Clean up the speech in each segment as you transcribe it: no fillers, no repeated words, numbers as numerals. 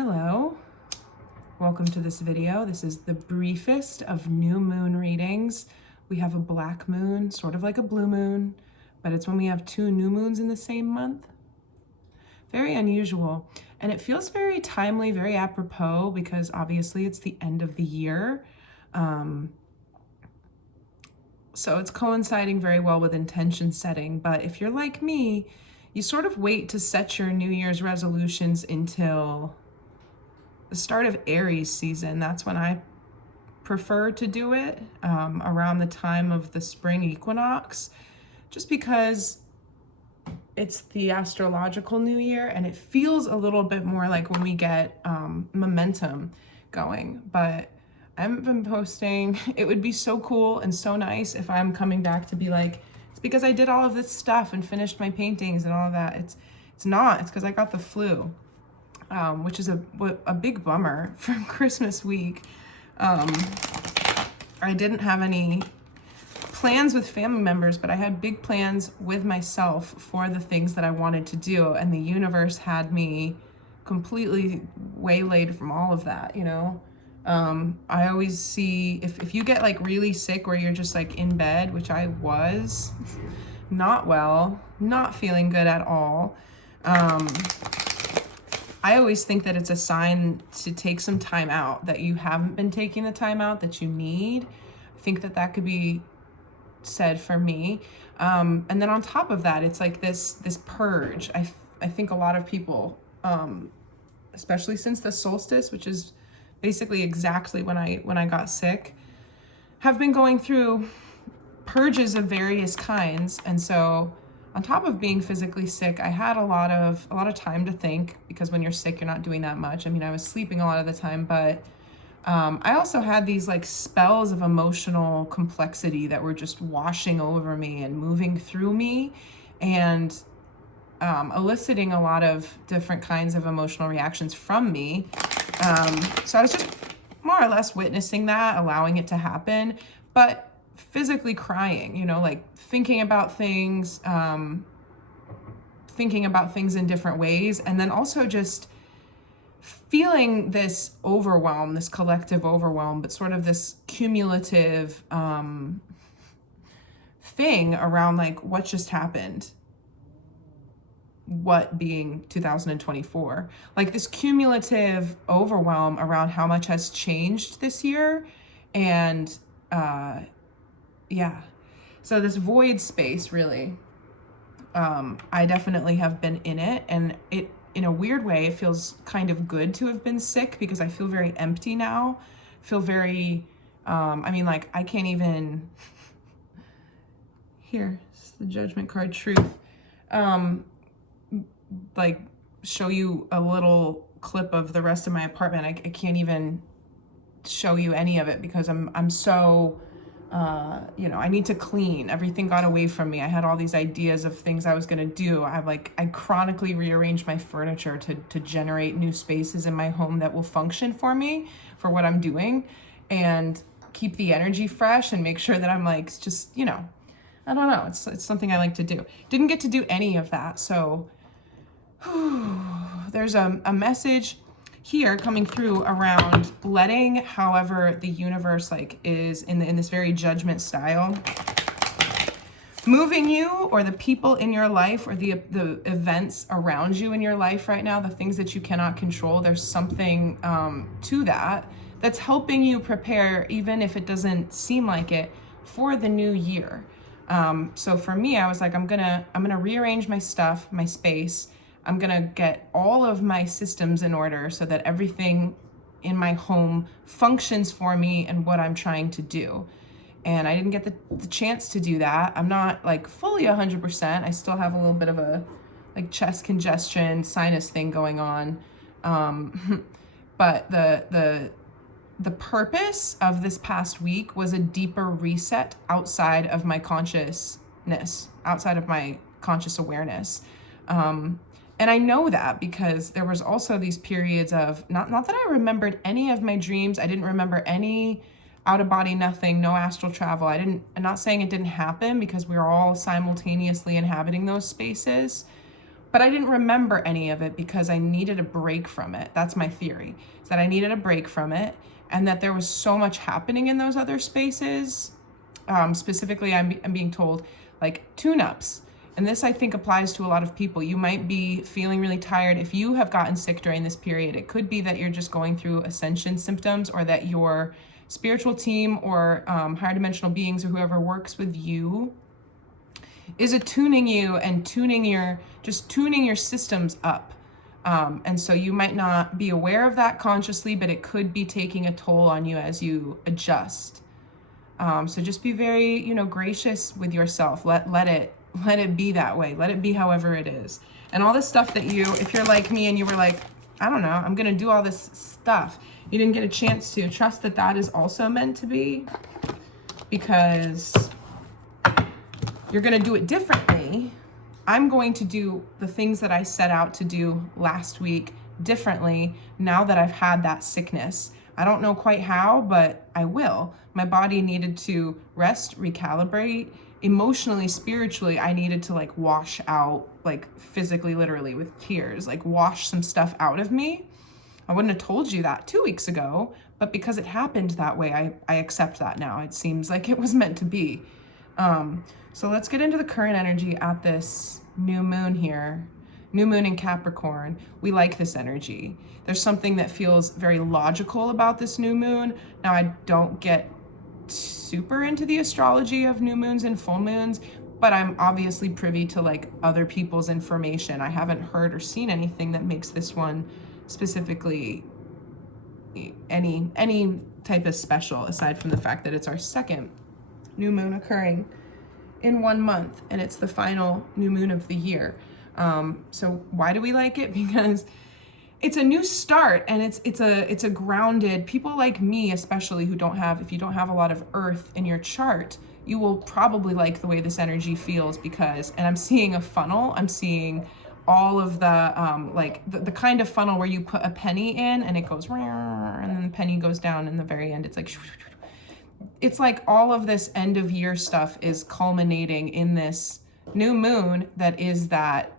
Hello, welcome to this video. This is the briefest of new moon readings. We have a black moon, sort of like a blue moon, but it's when we have two new moons in the same month. Very unusual, and it feels very timely, very apropos, because obviously it's the end of the year. So it's coinciding very well with intention setting, but if you're like me, you sort of wait to set your New Year's resolutions until the start of Aries season. That's when I prefer to do it, around the time of the spring equinox, just because it's the astrological new year and it feels a little bit more like when we get momentum going. But I haven't been posting. It would be so cool and so nice if I'm coming back to be like, it's because I did all of this stuff and finished my paintings and all of that. It's not. It's because I got the flu, which is a big bummer from Christmas week. I didn't have any plans with family members, but I had big plans with myself for the things that I wanted to do, and the universe had me completely waylaid from all of that, you know? I always see, if you get like really sick where you're just like in bed, which I was, not well, not feeling good at all, I always think that it's a sign to take some time out, that you haven't been taking the time out that you need. I think that that could be said for me. And then on top of that, it's like this purge. I think a lot of people, especially since the solstice, which is basically exactly when I got sick, have been going through purges of various kinds. And so on top of being physically sick, I had a lot of time to think, because when you're sick, you're not doing that much. I mean, I was sleeping a lot of the time, but I also had these like spells of emotional complexity that were just washing over me and moving through me, and eliciting a lot of different kinds of emotional reactions from me. So I was just more or less witnessing that, allowing it to happen, but physically crying, you know, like thinking about things in different ways, and then also just feeling this overwhelm, this collective overwhelm, but sort of this cumulative thing around like what just happened. What being 2024, like this cumulative overwhelm around how much has changed this year. And yeah, so this void space, really, I definitely have been in it, and it, in a weird way, it feels kind of good to have been sick, because I feel very empty now. I feel very, I mean, like, I can't even, here, it's the Judgment card, truth. Like, show you a little clip of the rest of my apartment. I can't even show you any of it, because I'm so, you know, I need to clean. Everything got away from me. I had all these ideas of things I was gonna do. I chronically rearranged my furniture to generate new spaces in my home that will function for me, for what I'm doing, and keep the energy fresh, and make sure that I'm like, just, you know, I don't know, it's something I like to do. Didn't get to do any of that, so there's a message here coming through around letting, however the universe like is in this very judgment style, moving you, or the people in your life, or the events around you in your life right now, the things that you cannot control. There's something to that's helping you prepare, even if it doesn't seem like it, for the new year. So for me, I was like, I'm gonna rearrange my stuff, my space. I'm gonna get all of my systems in order so that everything in my home functions for me and what I'm trying to do. And I didn't get the chance to do that. I'm not like fully 100%. I still have a little bit of a like chest congestion, sinus thing going on. But the purpose of this past week was a deeper reset outside of my consciousness, outside of my conscious awareness. And I know that because there was also these periods of, not that I remembered any of my dreams. I didn't remember any out of body, nothing, no astral travel. I'm not saying it didn't happen, because we were all simultaneously inhabiting those spaces. but I didn't remember any of it because I needed a break from it. That's my theory, is that I needed a break from it, and that there was so much happening in those other spaces. Specifically, I'm being told, like, tune-ups. And this, I think, applies to a lot of people. You might be feeling really tired. If you have gotten sick during this period, it could be that you're just going through ascension symptoms, or that your spiritual team or higher dimensional beings or whoever works with you is attuning you and tuning your systems up. And so you might not be aware of that consciously, but it could be taking a toll on you as you adjust. So just be very, gracious with yourself. Let it be that way. Let it be however it is. And all this stuff that if you're like me and you were like, I don't know, I'm going to do all this stuff, you didn't get a chance to, trust that that is also meant to be, because you're going to do it differently. I'm going to do the things that I set out to do last week differently now that I've had that sickness. I don't know quite how, but I will. My body needed to rest, recalibrate. Emotionally, spiritually, I needed to wash out, physically, literally with tears, wash some stuff out of me. I wouldn't have told you that 2 weeks ago, but because it happened that way, I accept that now. It seems like it was meant to be. So let's get into the current energy at this new moon here. New moon in Capricorn. We like this energy. There's something that feels very logical about this new moon. Now, I don't get super into the astrology of new moons and full moons, but I'm obviously privy to other people's information. I haven't heard or seen anything that makes this one specifically any type of special, aside from the fact that it's our second new moon occurring in 1 month, and it's the final new moon of the year. So why do we like it? Because it's a new start, and it's a grounded, people like me especially who if you don't have a lot of earth in your chart, you will probably like the way this energy feels, because, and I'm seeing a funnel, I'm seeing all of the the kind of funnel where you put a penny in and it goes, and then the penny goes down, and the very end it's like all of this end of year stuff is culminating in this new moon that is that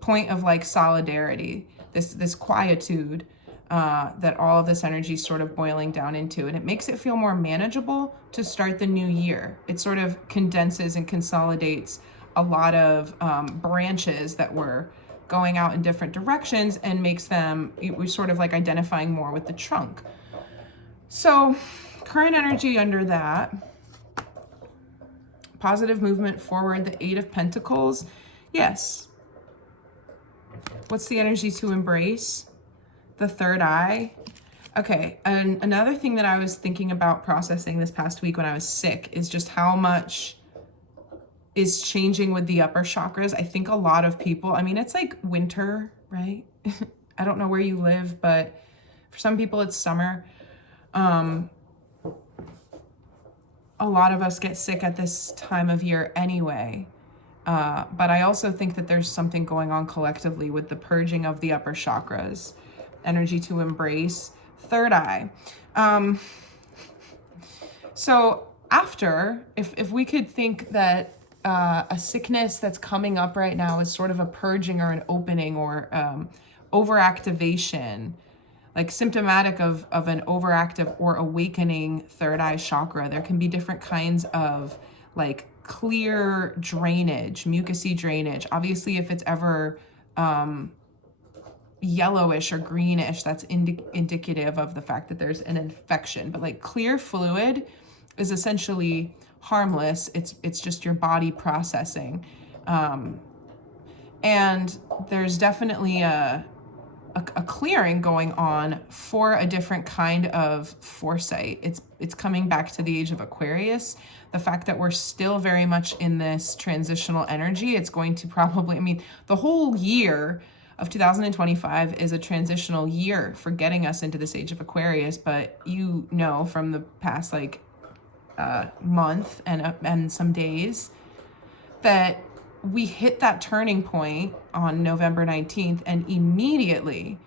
point of solidarity, this quietude that all of this energy is sort of boiling down into, and it makes it feel more manageable to start the new year. It sort of condenses and consolidates a lot of branches that were going out in different directions, and makes them, we're sort of identifying more with the trunk. So current energy under that, positive movement forward, the 8 of Pentacles. Yes. What's the energy to embrace? The third eye. Okay, and another thing that I was thinking about processing this past week when I was sick is just how much is changing with the upper chakras. I think a lot of people, it's like winter, right? I don't know where you live, but for some people it's summer. A lot of us get sick at this time of year anyway. But I also think that there's something going on collectively with the purging of the upper chakras. Energy to embrace. Third eye. So after, if we could think that a sickness that's coming up right now is sort of a purging or an opening or overactivation, symptomatic of an overactive or awakening third eye chakra, there can be different kinds of clear drainage, mucousy drainage. Obviously, if it's ever yellowish or greenish, that's indicative of the fact that there's an infection. But clear fluid is essentially harmless. It's just your body processing. And there's definitely a clearing going on for a different kind of foresight. It's coming back to the age of Aquarius. The fact that we're still very much in this transitional energy, it's going to probably, the whole year of 2025 is a transitional year for getting us into this age of Aquarius, but from the past month and some days that we hit that turning point on November 19th, and immediately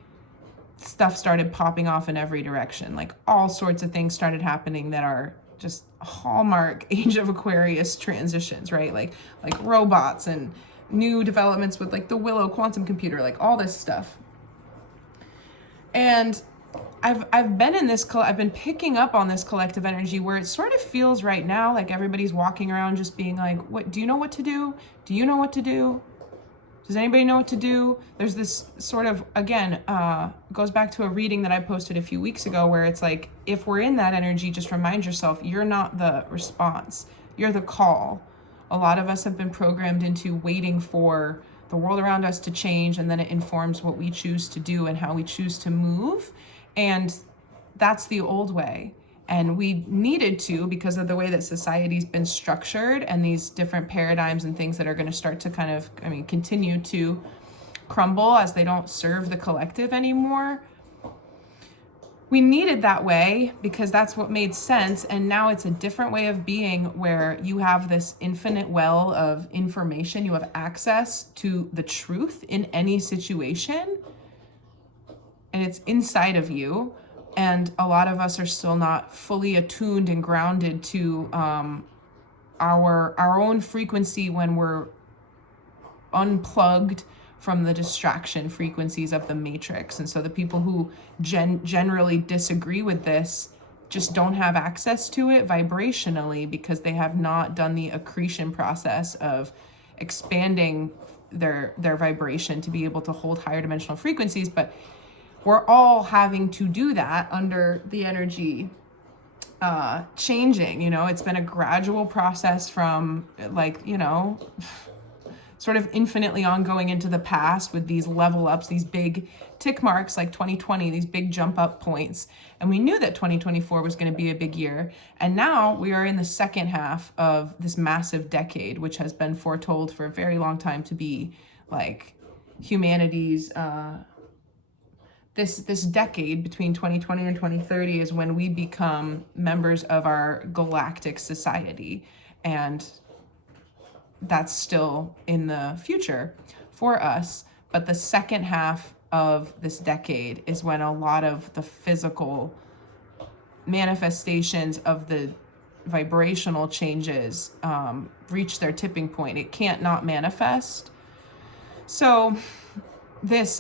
stuff started popping off in every direction. All sorts of things started happening that are just hallmark age of Aquarius transitions, right? Like robots and new developments with like the Willow quantum computer, like all this stuff. And I've been in this, I've been picking up on this collective energy where it sort of feels right now like everybody's walking around just being like, what, do you know what to do? Do you know what to do? Does anybody know what to do? There's this sort of, again, goes back to a reading that I posted a few weeks ago where it's like, if we're in that energy, just remind yourself, you're not the response, you're the call. A lot of us have been programmed into waiting for the world around us to change, and then it informs what we choose to do and how we choose to move. And that's the old way. And we needed to, because of the way that society's been structured and these different paradigms and things that are going to start to kind of, continue to crumble as they don't serve the collective anymore. We needed that way because that's what made sense. And now it's a different way of being where you have this infinite well of information. You have access to the truth in any situation. And it's inside of you. And a lot of us are still not fully attuned and grounded to our own frequency when we're unplugged from the distraction frequencies of the matrix. And so the people who generally disagree with this just don't have access to it vibrationally because they have not done the accretion process of expanding their vibration to be able to hold higher dimensional frequencies. But we're all having to do that under the energy changing. It's been a gradual process from sort of infinitely ongoing into the past with these level ups, these big tick marks like 2020, these big jump up points. And we knew that 2024 was going to be a big year. And now we are in the second half of this massive decade, which has been foretold for a very long time to be like humanity's this decade between 2020 and 2030 is when we become members of our galactic society. And that's still in the future for us. But the second half of this decade is when a lot of the physical manifestations of the vibrational changes reach their tipping point. It can't not manifest. So this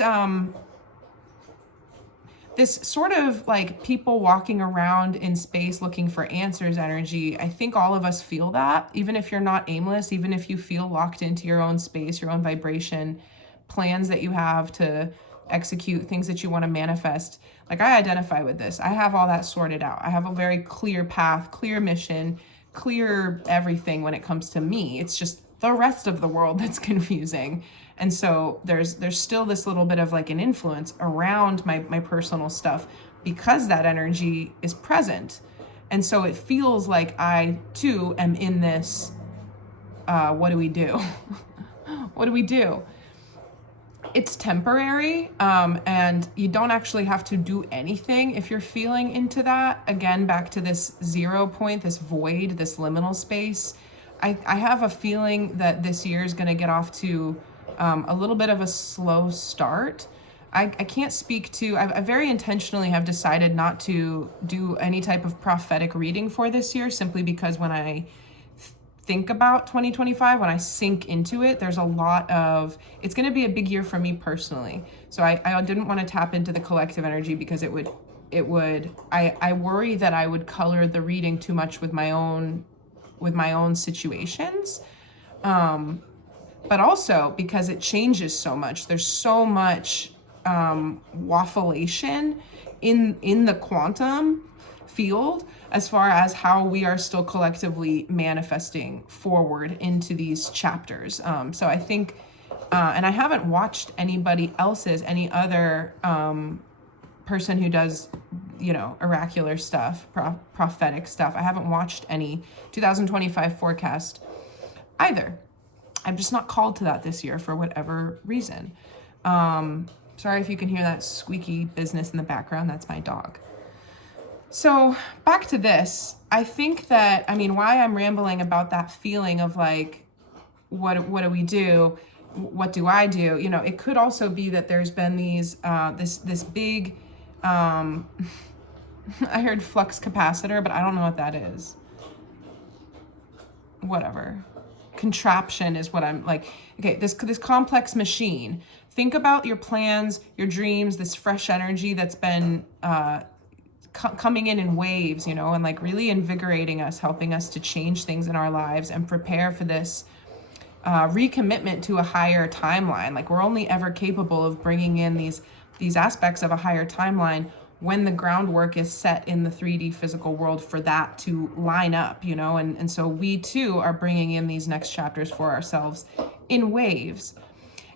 sort of like people walking around in space looking for answers energy, I think all of us feel that, even if you're not aimless, even if you feel locked into your own space, your own vibration, plans that you have to execute, things that you want to manifest. Like I identify with this. I have all that sorted out. I have a very clear path, clear mission, clear everything when it comes to me. It's just the rest of the world that's confusing. And so there's still this little bit of like an influence around my personal stuff because that energy is present. And so it feels like I too am in this, what do we do? What do we do? It's temporary, and you don't actually have to do anything if you're feeling into that. Again, back to this 0 point, this void, this liminal space. I have a feeling that this year is going to get off to a little bit of a slow start. I can't speak to, I very intentionally have decided not to do any type of prophetic reading for this year, simply because when I think about 2025, when I sink into it, there's a lot of, it's going to be a big year for me personally. So I didn't want to tap into the collective energy because I worry that I would color the reading too much with my own situations. But also because it changes so much. There's so much waffleation in the quantum field as far as how we are still collectively manifesting forward into these chapters. So I think, and I haven't watched any other person who does, oracular stuff, prophetic stuff. I haven't watched any 2025 forecast either. I'm just not called to that this year for whatever reason. Sorry if you can hear that squeaky business in the background. That's my dog. So back to this. I think that, why I'm rambling about that feeling of like, what do we do? What do I do? It could also be that there's been these, this big, I heard flux capacitor, but I don't know what that is. Whatever. contraption is what I'm like, okay, this complex machine. Think about your plans, your dreams, this fresh energy that's been coming in waves, you know, and like really invigorating us, helping us to change things in our lives and prepare for this recommitment to a higher timeline. Like we're only ever capable of bringing in these aspects of a higher timeline when the groundwork is set in the 3D physical world for that to line up, you know, and so we too are bringing in these next chapters for ourselves in waves.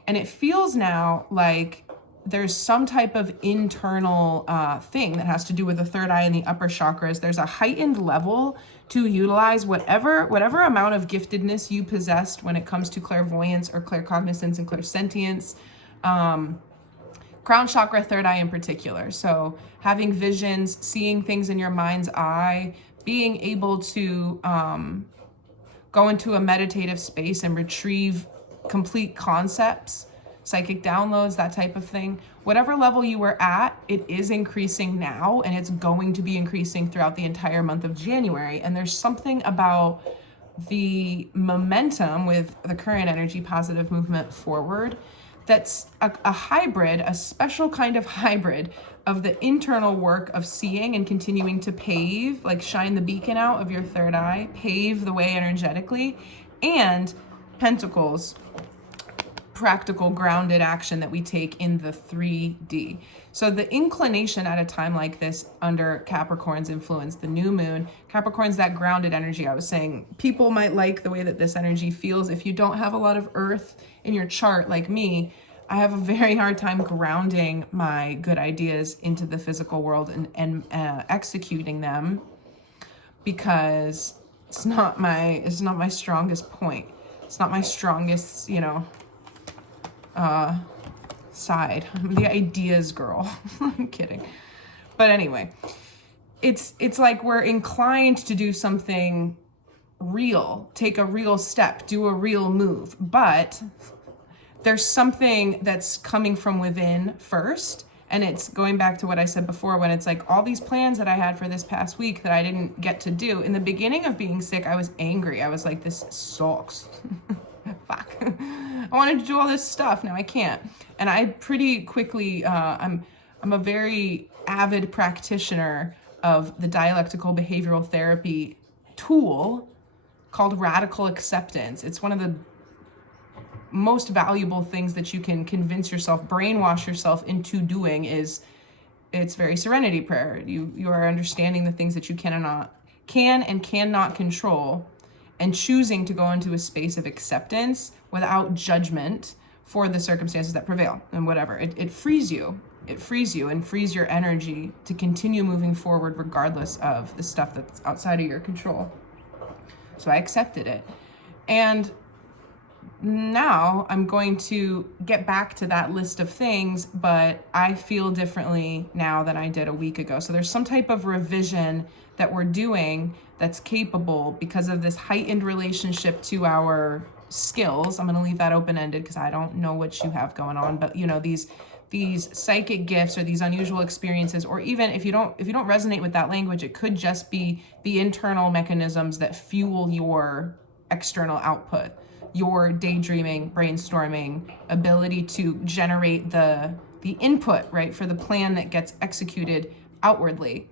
And it feels now like there's some type of internal thing that has to do with the third eye and the upper chakras. There's a heightened level to utilize whatever amount of giftedness you possessed when it comes to clairvoyance or claircognizance and clairsentience. Crown chakra, third eye in particular. So having visions, seeing things in your mind's eye, being able to go into a meditative space and retrieve complete concepts, psychic downloads, that type of thing. Whatever level you were at, it is increasing now, and it's going to be increasing throughout the entire month of January. And there's something about the momentum with the current energy positive movement forward that's a hybrid, a special kind of hybrid of the internal work of seeing and continuing to pave, like shine the beacon out of your third eye, pave the way energetically, and Pentacles, practical grounded action that we take in the 3D. So the inclination at a time like this under Capricorn's influence, the new moon, Capricorn's that grounded energy. I was saying people might like the way that this energy feels. If you don't have a lot of earth in your chart like me, I have a very hard time grounding my good ideas into the physical world and executing them, because it's not my strongest point. It's not my strongest, you know, side. I'm the ideas girl. I'm kidding. But anyway, it's like we're inclined to do something real, take a real step, do a real move, but there's something that's coming from within first. And it's going back to what I said before, when it's like all these plans that I had for this past week that I didn't get to do. In the beginning of being sick, I was angry. I was like, this sucks. Fuck. I wanted to do all this stuff. Now I can't. And I pretty quickly, I'm a very avid practitioner of the dialectical behavioral therapy tool called radical acceptance. It's one of the most valuable things that you can convince yourself, brainwash yourself into doing. It's very serenity prayer. You are understanding the things that you can and cannot control, and choosing to go into a space of acceptance without judgment for the circumstances that prevail and whatever. It frees you. It frees you and frees your energy to continue moving forward regardless of the stuff that's outside of your control. So I accepted it. And now I'm going to get back to that list of things, but I feel differently now than I did a week ago. So there's some type of revision that we're doing that's capable because of this heightened relationship to our skills. I'm going to leave that open-ended because I don't know what you have going on, but you know, these psychic gifts or these unusual experiences, or even if you don't resonate with that language, it could just be the internal mechanisms that fuel your external output, your daydreaming, brainstorming ability to generate the input, right, for the plan that gets executed outwardly.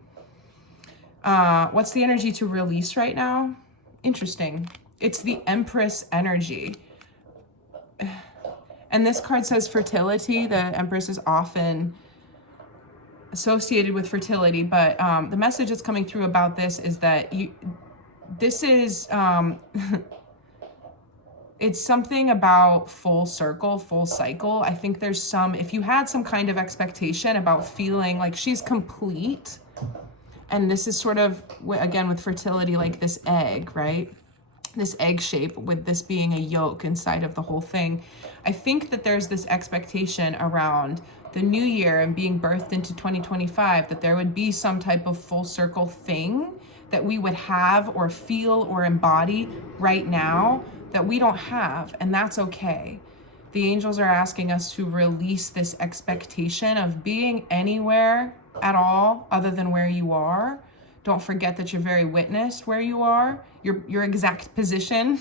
What's the energy to release right now? Interesting. It's the Empress energy. And this card says fertility. The Empress is often associated with fertility, but the message that's coming through about this is that it's something about full circle, full cycle. I think there's if you had some kind of expectation about feeling like she's complete, and this is sort of, again, with fertility, like this egg, right? This egg shape with this being a yolk inside of the whole thing. I think that there's this expectation around the new year and being birthed into 2025, that there would be some type of full circle thing that we would have or feel or embody right now that we don't have, and that's okay. The angels are asking us to release this expectation of being anywhere at all other than where you are. Don't forget that you're very witnessed where you are. Your exact position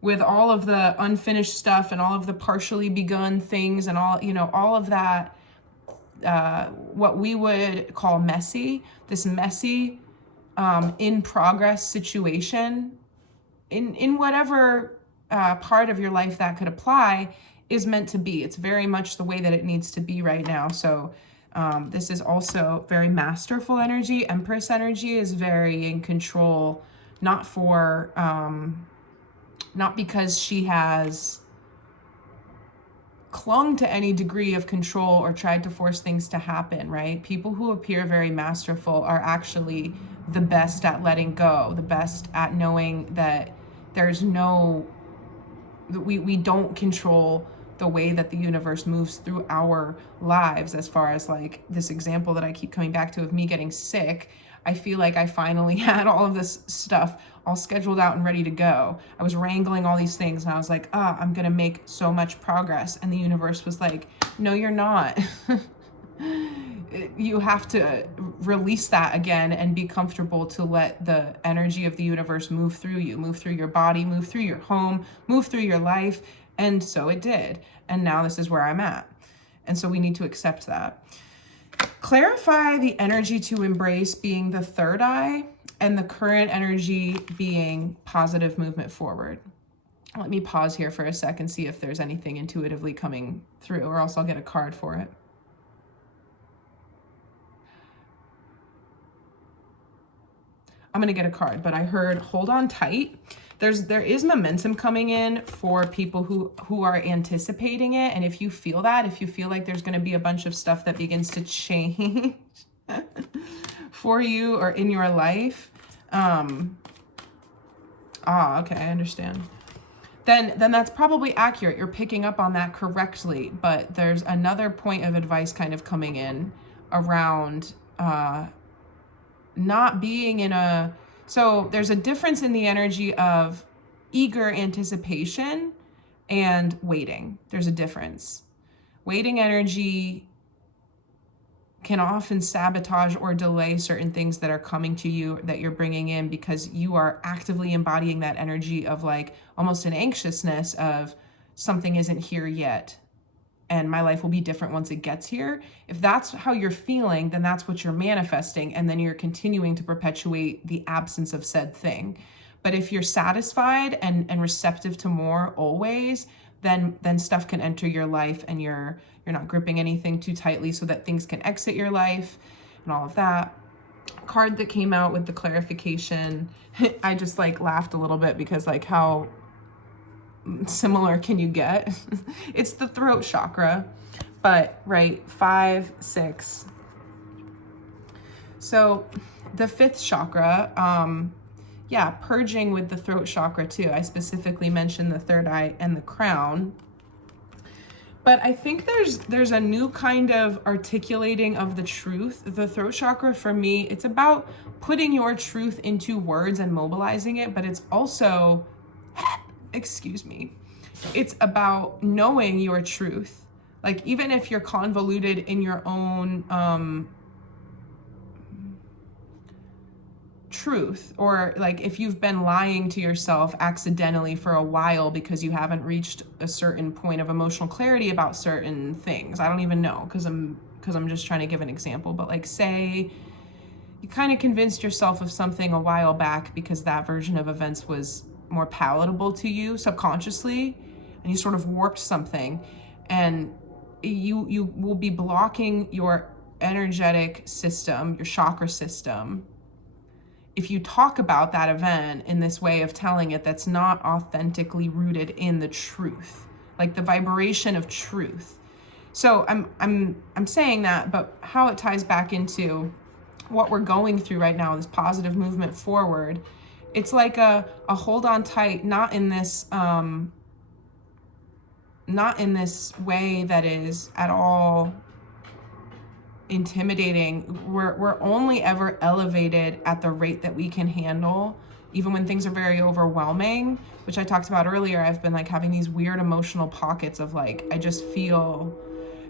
with all of the unfinished stuff and all of the partially begun things and all, all of that, what we would call messy, this messy, in progress situation, in whatever part of your life that could apply, is meant to be. It's very much the way that it needs to be right now. So this is also very masterful energy. Empress energy is very in control, not because she has clung to any degree of control or tried to force things to happen, right? People who appear very masterful are actually the best at letting go, the best at knowing that we don't control the way that the universe moves through our lives. As far as like this example that I keep coming back to of me getting sick, I feel like I finally had all of this stuff all scheduled out and ready to go. I was wrangling all these things and I was like, I'm gonna make so much progress. And the universe was like, no, you're not. You have to release that again and be comfortable to let the energy of the universe move through you, move through your body, move through your home, move through your life. And so it did. And now this is where I'm at. And so we need to accept that. Clarify the energy to embrace being the third eye and the current energy being positive movement forward. Let me pause here for a second, see if there's anything intuitively coming through, or else I'll get a card for it. I'm going to get a card, but I heard hold on tight. There is momentum coming in for people who are anticipating it. And if you feel that, if you feel like there's going to be a bunch of stuff that begins to change for you or in your life, okay, I understand. Then that's probably accurate. You're picking up on that correctly. But there's another point of advice kind of coming in around not being in a... So there's a difference in the energy of eager anticipation and waiting. There's a difference. Waiting energy can often sabotage or delay certain things that are coming to you, that you're bringing in, because you are actively embodying that energy of like almost an anxiousness of something isn't here yet and my life will be different once it gets here. If that's how you're feeling, then that's what you're manifesting, and then you're continuing to perpetuate the absence of said thing. But if you're satisfied and receptive to more always, then stuff can enter your life, and you're not gripping anything too tightly so that things can exit your life and all of that. Card that came out with the clarification, I just like laughed a little bit because like how similar can you get? It's the throat chakra, but right, 5, 6. So the fifth chakra, purging with the throat chakra too. I specifically mentioned the third eye and the crown. But I think there's a new kind of articulating of the truth. The throat chakra for me, it's about putting your truth into words and mobilizing it, but it's also, it's about knowing your truth. Like even if you're convoluted in your own truth, or like if you've been lying to yourself accidentally for a while because you haven't reached a certain point of emotional clarity about certain things. I don't even know, because I'm just trying to give an example, but like say you kind of convinced yourself of something a while back because that version of events was more palatable to you subconsciously, and you sort of warped something, and you will be blocking your energetic system, your chakra system, if you talk about that event in this way of telling it that's not authentically rooted in the truth, like the vibration of truth. So I'm saying that, but how it ties back into what we're going through right now, this positive movement forward, it's like a hold on tight, not in this way that is at all intimidating. We're only ever elevated at the rate that we can handle, even when things are very overwhelming, which I talked about earlier. I've been like having these weird emotional pockets of like, I just feel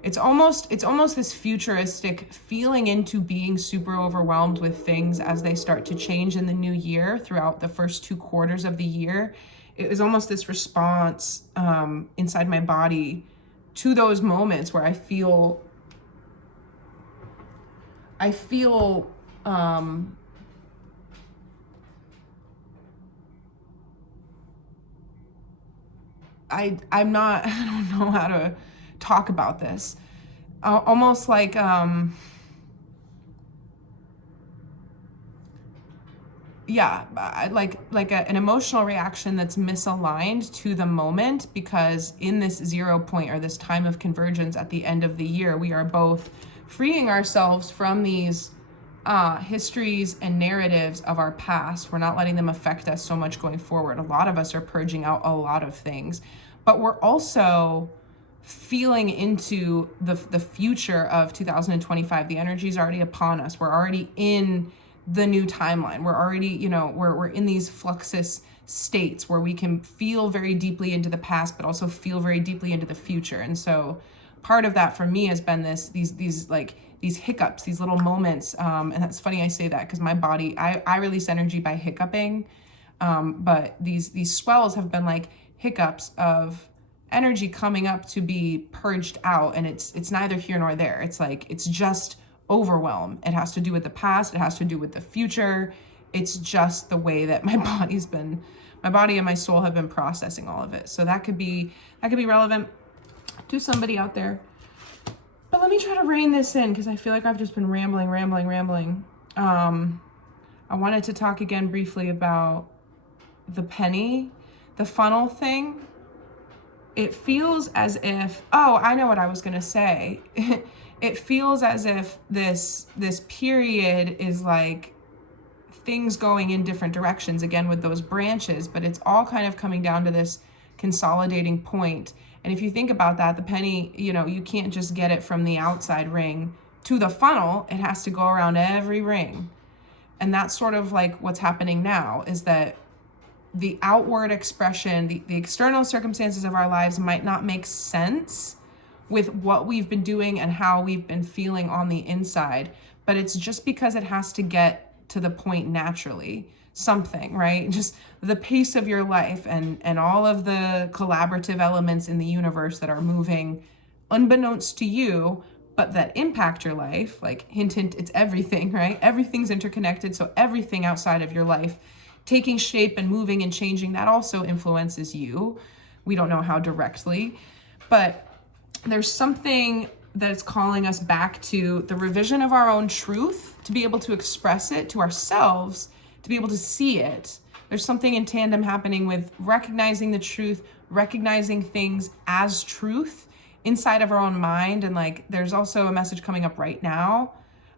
it's almost this futuristic feeling into being super overwhelmed with things as they start to change in the new year throughout the first 2 quarters of the year. it was almost this response inside my body to those moments where I feel I'm not, I don't know how to talk about this. Almost like an emotional reaction that's misaligned to the moment, because in this 0 point, or this time of convergence at the end of the year, we are both freeing ourselves from these histories and narratives of our past. We're not letting them affect us so much going forward. A lot of us are purging out a lot of things, but we're also feeling into the future of 2025. The energy is already upon us. We're already in the new timeline. We're already, we're in these fluxus states where we can feel very deeply into the past, but also feel very deeply into the future. And so part of that for me has been these hiccups, these little moments. And that's funny I say that, because my body, I release energy by hiccuping. But these swells have been like hiccups of energy coming up to be purged out. And it's neither here nor there. It's just overwhelm. It has to do with the past. It has to do with the future. It's just the way that my body and my soul have been processing all of it. So that could be relevant to somebody out there. But let me try to rein this in, because I feel like I've just been rambling. I wanted to talk again briefly about the penny, the funnel thing. It feels as if, I know what I was going to say. It feels as if this period is like things going in different directions, again with those branches, but it's all kind of coming down to this consolidating point. And if you think about that, the penny, you can't just get it from the outside ring to the funnel. It has to go around every ring. And that's sort of like what's happening now, is that the outward expression, the external circumstances of our lives might not make sense with what we've been doing and how we've been feeling on the inside, but it's just because it has to get to the point naturally. Something, right? Just the pace of your life and all of the collaborative elements in the universe that are moving unbeknownst to you, but that impact your life. Like, hint, hint, it's everything, right? Everything's interconnected. So everything outside of your life taking shape and moving and changing, that also influences you. We don't know how directly, but there's something that's calling us back to the revision of our own truth, to be able to express it to ourselves, to be able to see it. There's something in tandem happening with recognizing the truth, recognizing things as truth inside of our own mind. And like, there's also a message coming up right now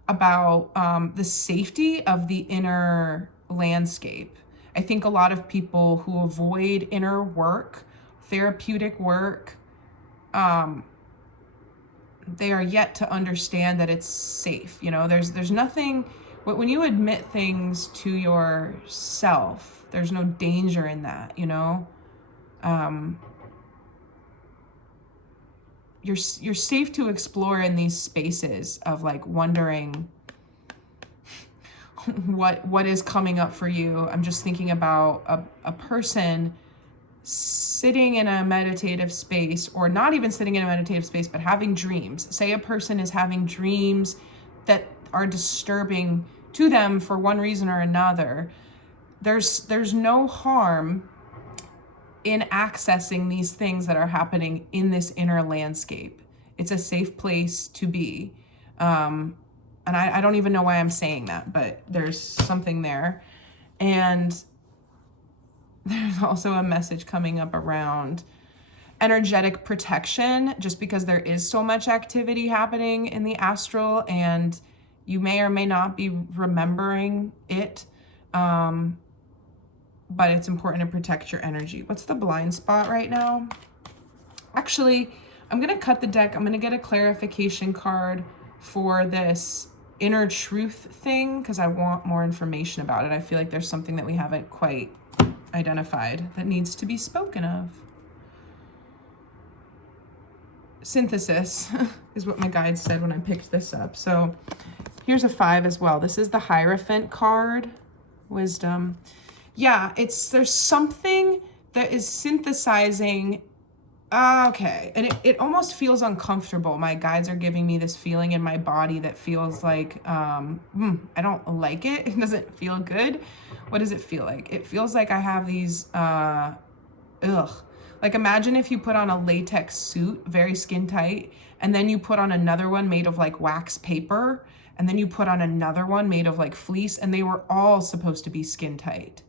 about the safety of the inner landscape. I think a lot of people who avoid inner work, therapeutic work, they are yet to understand that it's safe. There's nothing, when you admit things to yourself, there's no danger in that, you're safe to explore in these spaces of like wondering what is coming up for you. I'm just thinking about a person sitting in a meditative space, or not even sitting in a meditative space, but having dreams. Say a person is having dreams that are disturbing to them for one reason or another. There's no harm in accessing these things that are happening in this inner landscape. It's a safe place to be. And I don't even know why I'm saying that, but there's something there. And there's also a message coming up around energetic protection, just because there is so much activity happening in the astral and you may or may not be remembering it. But it's important to protect your energy. What's the blind spot right now? Actually, I'm going to cut the deck. I'm going to get a clarification card for this inner truth thing, because I want more information about it. I feel like there's something that we haven't quite identified that needs to be spoken of. Synthesis is what my guide said when I picked this up. So here's a 5 as well. This is the Hierophant card, wisdom. Yeah, there's something that is synthesizing. Okay, and it almost feels uncomfortable. My guides are giving me this feeling in my body that feels like, I don't like it. It doesn't feel good. What does it feel like? It feels like I have these, Like imagine if you put on a latex suit, very skin tight, and then you put on another one made of like wax paper, and then you put on another one made of like fleece, and they were all supposed to be skin tight.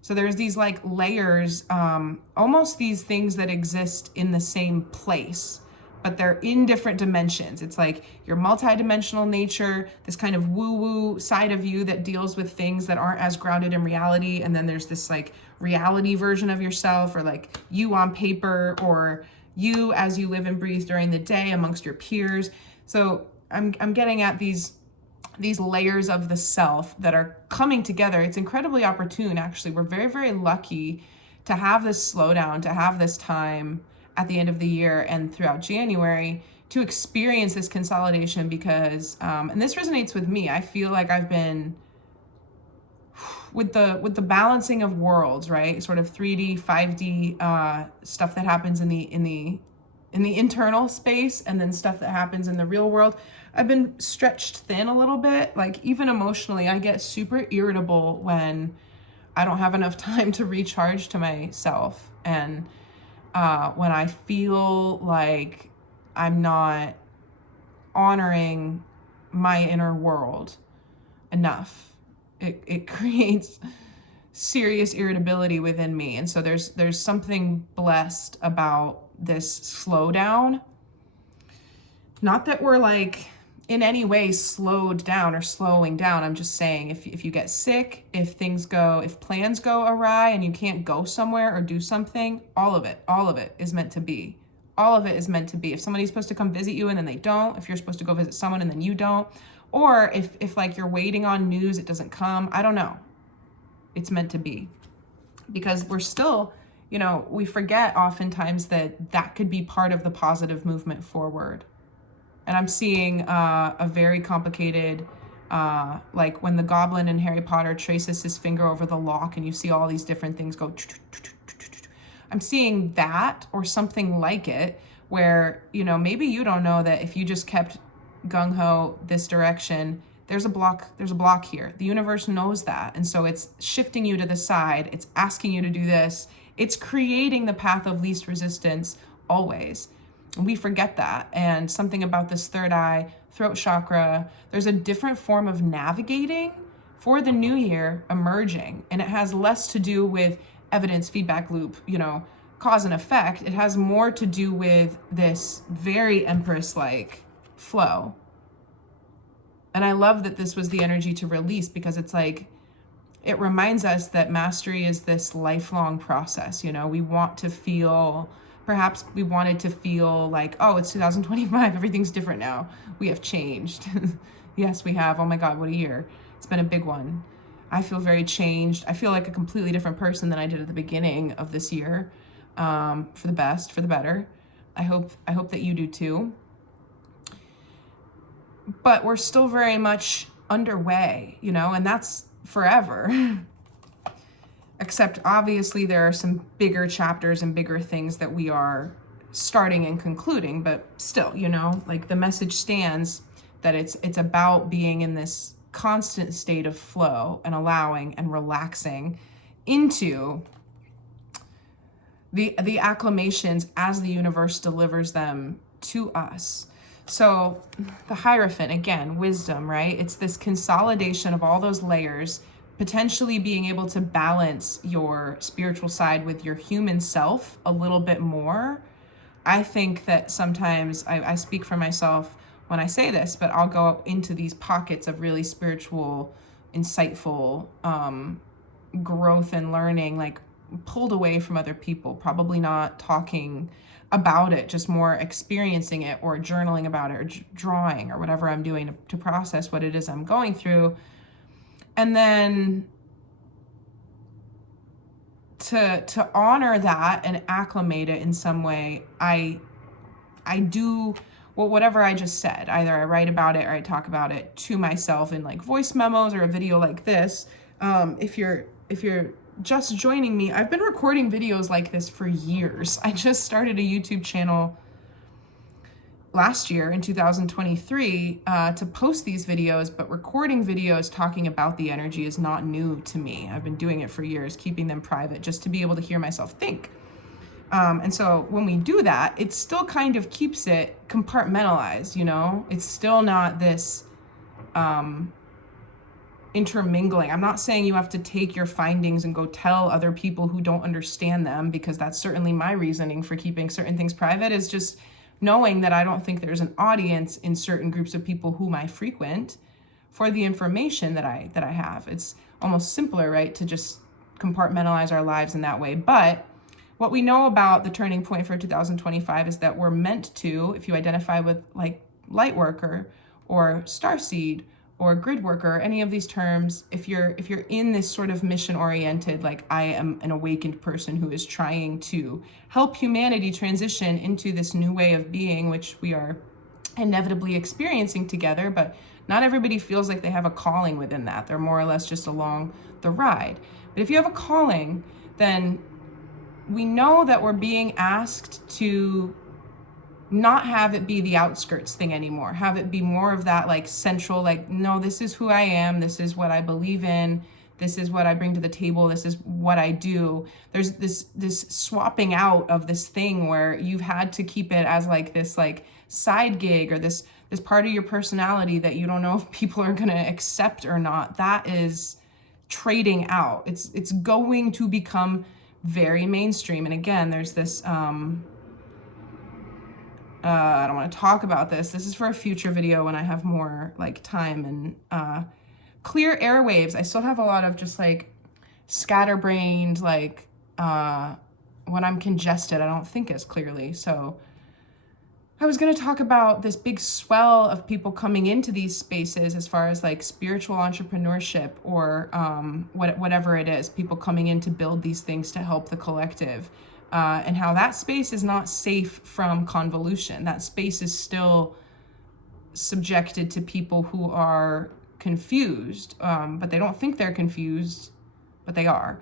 So there's these like layers, almost these things that exist in the same place, but they're in different dimensions. It's like your multidimensional nature, this kind of woo-woo side of you that deals with things that aren't as grounded in reality. And then there's this like reality version of yourself, or like you on paper, or you as you live and breathe during the day amongst your peers. So I'm getting at these layers of the self that are coming together. It's incredibly opportune, actually. We're very, very lucky to have this slowdown, to have this time at the end of the year and throughout January to experience this consolidation, because, and this resonates with me. I feel like I've been with the balancing of worlds, right? Sort of 3D, 5D stuff that happens in the internal space, and then stuff that happens in the real world. I've been stretched thin a little bit. Like even emotionally, I get super irritable when I don't have enough time to recharge to myself. And when I feel like I'm not honoring my inner world enough, it creates serious irritability within me. And so there's something blessed about this slowdown. Not that we're like in any way slowed down or slowing down. I'm just saying if you get sick, if plans go awry and you can't go somewhere or do something, all of it is meant to be. All of it is meant to be. If somebody's supposed to come visit you and then they don't, if you're supposed to go visit someone and then you don't, or if like you're waiting on news, it doesn't come, I don't know. It's meant to be. Because we're still, we forget oftentimes that could be part of the positive movement forward. And I'm seeing a very complicated, like when the goblin in Harry Potter traces his finger over the lock and you see all these different things go. I'm seeing that or something like it where, maybe you don't know that if you just kept gung-ho this direction, there's a block here. The universe knows that. And so it's shifting you to the side. It's asking you to do this. It's creating the path of least resistance always. We forget that. And something about this third eye, throat chakra, there's a different form of navigating for the new year emerging. And it has less to do with evidence, feedback loop, cause and effect. It has more to do with this very Empress-like flow. And I love that this was the energy to release, because it's like, it reminds us that mastery is this lifelong process. We want to feel, perhaps we wanted to feel like, oh, it's 2025, everything's different now. We have changed. Yes, we have. Oh my God, what a year. It's been a big one. I feel very changed. I feel like a completely different person than I did at the beginning of this year, for the best, for the better. I hope that you do too. But we're still very much underway, and that's forever. Except obviously there are some bigger chapters and bigger things that we are starting and concluding, but still, like the message stands that it's about being in this constant state of flow and allowing and relaxing into the acclamations as the universe delivers them to us. So the Hierophant, again, wisdom, right? It's this consolidation of all those layers, potentially being able to balance your spiritual side with your human self a little bit more. I think that sometimes I speak for myself when I say this, but I'll go into these pockets of really spiritual, insightful growth and learning, like pulled away from other people, probably not talking about it, just more experiencing it or journaling about it or drawing or whatever I'm doing to process what it is I'm going through. And then to honor that and acclimate it in some way, I do whatever I just said. Either I write about it or I talk about it to myself in like voice memos or a video like this. If you're just joining me, I've been recording videos like this for years. I just started a YouTube channel last year in 2023 to post these videos, but recording videos talking about the energy is not new to me. I've been doing it for years, keeping them private just to be able to hear myself think. And so when we do that, it still kind of keeps it compartmentalized, you know? It's still not this intermingling. I'm not saying you have to take your findings and go tell other people who don't understand them, because that's certainly my reasoning for keeping certain things private, is just knowing that I don't think there's an audience in certain groups of people whom I frequent for the information that I have. It's almost simpler, right, to just compartmentalize our lives in that way. But what we know about the turning point for 2025 is that we're meant to, if you identify with like light worker or starseed or grid worker, any of these terms, if you're in this sort of mission oriented, like I am an awakened person who is trying to help humanity transition into this new way of being, which we are inevitably experiencing together, but not everybody feels like they have a calling within that. They're more or less just along the ride. But if you have a calling, then we know that we're being asked to not have it be the outskirts thing anymore. Have it be more of that like central, like, no, this is who I am. This is what I believe in. This is what I bring to the table. This is what I do. There's this swapping out of this thing where you've had to keep it as like this like side gig, or this part of your personality that you don't know if people are going to accept or not. That is trading out. It's going to become very mainstream. And again, there's this I don't want to talk about this. This is for a future video when I have more like time and clear airwaves. I still have a lot of just like scatterbrained, like when I'm congested, I don't think as clearly. So I was going to talk about this big swell of people coming into these spaces as far as like spiritual entrepreneurship or whatever it is, people coming in to build these things to help the collective. And how that space is not safe from convolution. That space is still subjected to people who are confused, but they don't think they're confused, but they are.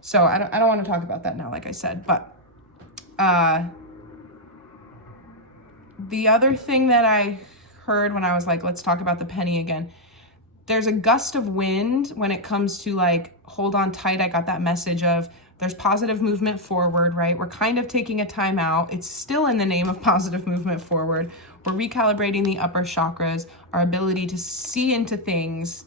So I don't want to talk about that now, like I said. But the other thing that I heard when I was like, let's talk about the penny again, there's a gust of wind when it comes to like, hold on tight. I got that message of, there's positive movement forward, right? We're kind of taking a time out. It's still in the name of positive movement forward. We're recalibrating the upper chakras, our ability to see into things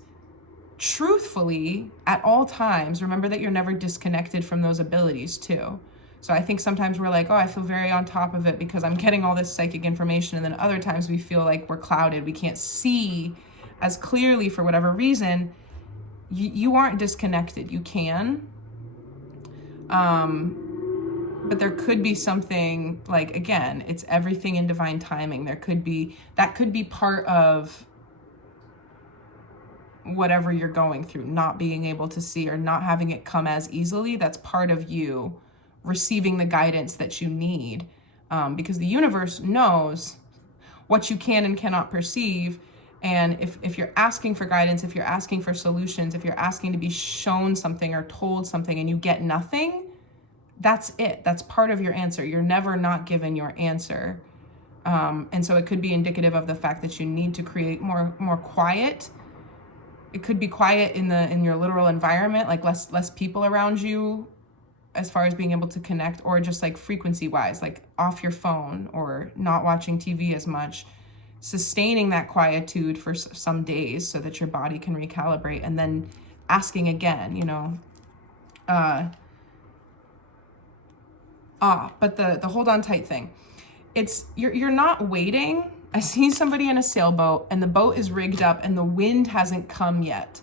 truthfully at all times. Remember that you're never disconnected from those abilities too. So I think sometimes we're like, oh, I feel very on top of it because I'm getting all this psychic information. And then other times we feel like we're clouded. We can't see as clearly for whatever reason. You aren't disconnected. You can. But there could be something like, again, it's everything in divine timing. That could be part of whatever you're going through, not being able to see or not having it come as easily. That's part of you receiving the guidance that you need, because the universe knows what you can and cannot perceive. And if you're asking for guidance, if you're asking for solutions, if you're asking to be shown something or told something and you get nothing, that's it. That's part of your answer. You're never not given your answer. And so it could be indicative of the fact that you need to create more quiet. It could be quiet in your literal environment, like less people around you as far as being able to connect, or just like frequency wise, like off your phone or not watching TV as much, sustaining that quietude for some days so that your body can recalibrate, and then asking again, you know. But the hold on tight thing, it's you're not waiting. I see somebody in a sailboat and the boat is rigged up and the wind hasn't come yet.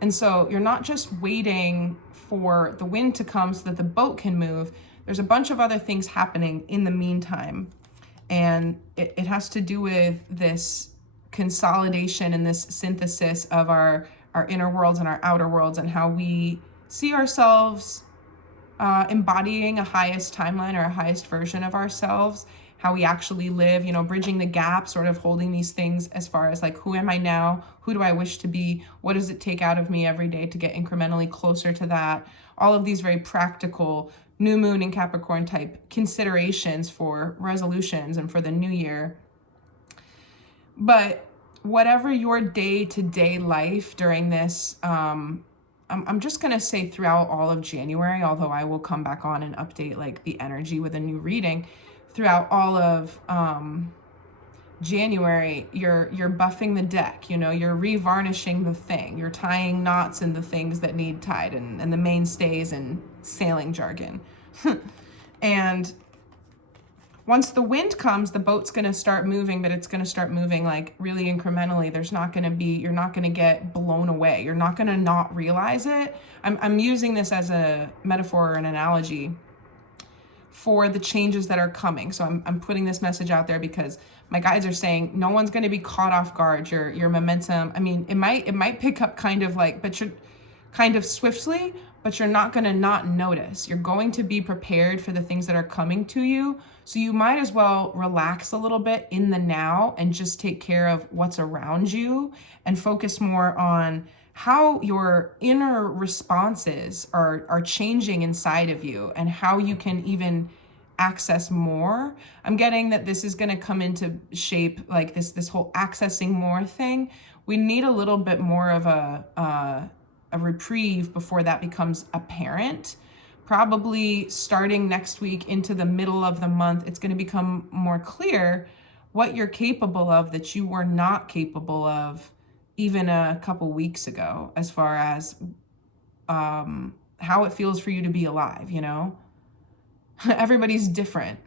And so you're not just waiting for the wind to come so that the boat can move. There's a bunch of other things happening in the meantime. And it has to do with this consolidation and this synthesis of our inner worlds and our outer worlds, and how we see ourselves embodying a highest timeline or a highest version of ourselves, how we actually live, you know, bridging the gap, sort of holding these things as far as like, who am I now? Who do I wish to be? What does it take out of me every day to get incrementally closer to that? All of these very practical new moon and Capricorn type considerations for resolutions and for the new year. But whatever your day-to-day life during this, I'm just going to say throughout all of January, although I will come back on and update like the energy with a new reading throughout all of January, you're buffing the deck, you know, you're revarnishing the thing, you're tying knots in the things that need tied and the mainstays and sailing jargon. And once the wind comes, the boat's going to start moving, but it's going to start moving like really incrementally. There's not going to be, you're not going to get blown away. You're not going to not realize it. I'm using this as a metaphor or an analogy for the changes that are coming. So I'm putting this message out there because my guides are saying no one's going to be caught off guard. Your momentum, I mean, it might pick up kind of like, but you're kind of swiftly, but you're not going to not notice. You're going to be prepared for the things that are coming to you. So you might as well relax a little bit in the now and just take care of what's around you and focus more on how your inner responses are changing inside of you and how you can even access more. I'm getting that this is going to come into shape like this whole accessing more thing. We need a little bit more of a reprieve before that becomes apparent. Probably starting next week into the middle of the month, it's going to become more clear what you're capable of that you were not capable of even a couple weeks ago, as far as how it feels for you to be alive, you know? Everybody's different.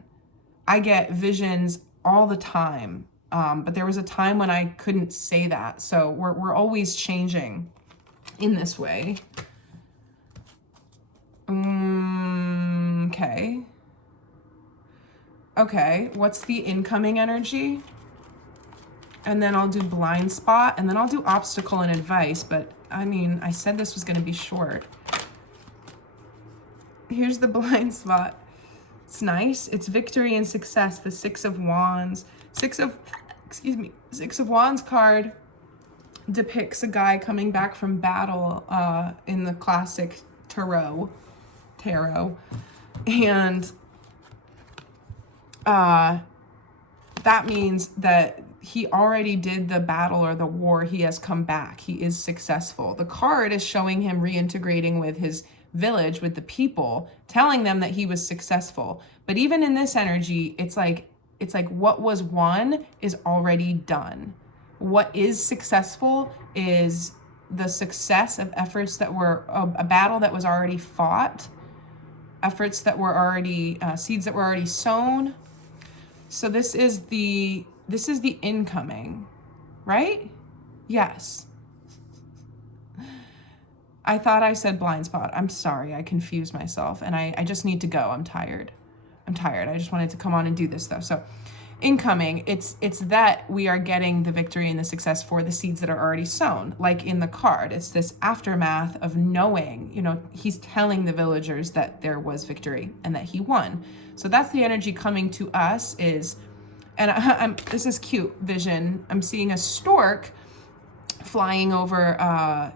I get visions all the time, but there was a time when I couldn't say that. So we're always changing in this way. Okay, what's the incoming energy? And then I'll do blind spot, and then I'll do obstacle and advice, but I mean, I said this was going to be short. Here's the blind spot. It's nice. It's victory and success, the Six of Wands. Six of Wands card depicts a guy coming back from battle in the classic tarot. And that means that he already did the battle or the war. He has come back. He is successful. The card is showing him reintegrating with his village, with the people, telling them that he was successful. But even in this energy, it's like what was won is already done. What is successful is the success of efforts that were a battle that was already fought, efforts that were already seeds that were already sown. So this is the incoming, right? Yes. I thought I said blind spot. I'm sorry, I confused myself, and I just need to go. I'm tired. I just wanted to come on and do this though. So incoming, it's that we are getting the victory and the success for the seeds that are already sown, like in the card. It's this aftermath of knowing, you know, he's telling the villagers that there was victory and that he won. So that's the energy coming to us is, and this is cute vision. I'm seeing a stork flying over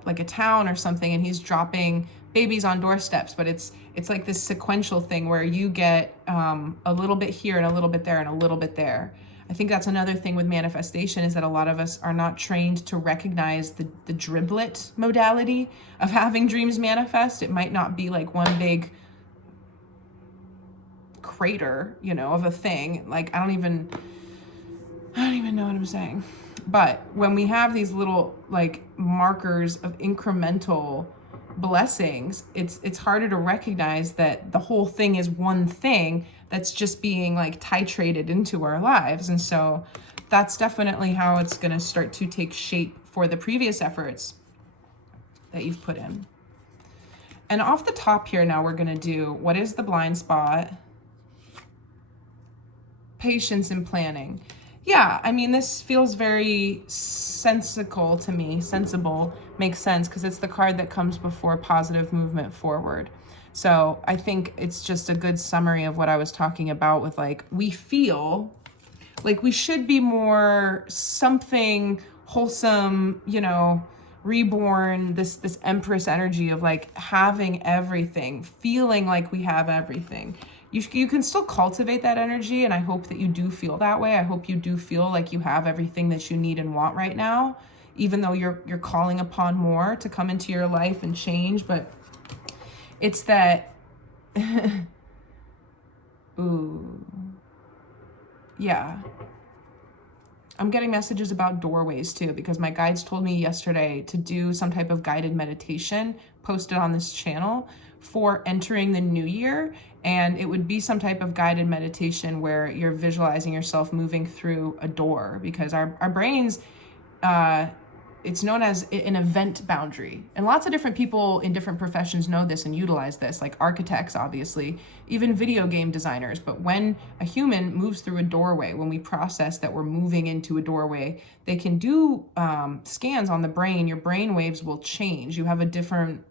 like a town or something, and he's dropping babies on doorsteps, but it's like this sequential thing where you get a little bit here and a little bit there and a little bit there. I think that's another thing with manifestation, is that a lot of us are not trained to recognize the driblet modality of having dreams manifest. It might not be like one big crater, you know, of a thing. Like I don't even know what I'm saying. But when we have these little like markers of incremental blessings, it's harder to recognize that the whole thing is one thing that's just being like titrated into our lives. And so that's definitely how it's going to start to take shape for the previous efforts that you've put in. And off the top here now, we're going to do, what is the blind spot? Patience and planning. Yeah, I mean, this feels very sensical to me. Sensible makes sense because it's the card that comes before positive movement forward. So I think it's just a good summary of what I was talking about with like, we feel like we should be more something wholesome, you know, reborn, this empress energy of like having everything, feeling like we have everything. You can still cultivate that energy, and I hope that you do feel that way. I hope you do feel like you have everything that you need and want right now, even though you're calling upon more to come into your life and change. But it's that ooh, yeah. I'm getting messages about doorways too, because my guides told me yesterday to do some type of guided meditation posted on this channel for entering the new year. And it would be some type of guided meditation where you're visualizing yourself moving through a door, because our brains, it's known as an event boundary. And lots of different people in different professions know this and utilize this, like architects, obviously, even video game designers. But when a human moves through a doorway, when we process that we're moving into a doorway, they can do scans on the brain. Your brain waves will change. You have a different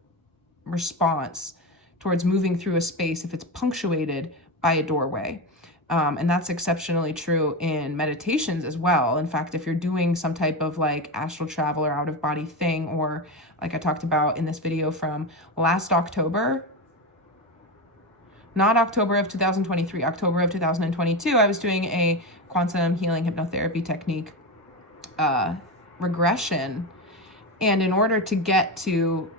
response towards moving through a space if it's punctuated by a doorway. And that's exceptionally true in meditations as well. In fact, if you're doing some type of like astral travel or out of body thing, or like I talked about in this video from last October, not October of 2023, October of 2022, I was doing a quantum healing hypnotherapy technique regression. And in order to get to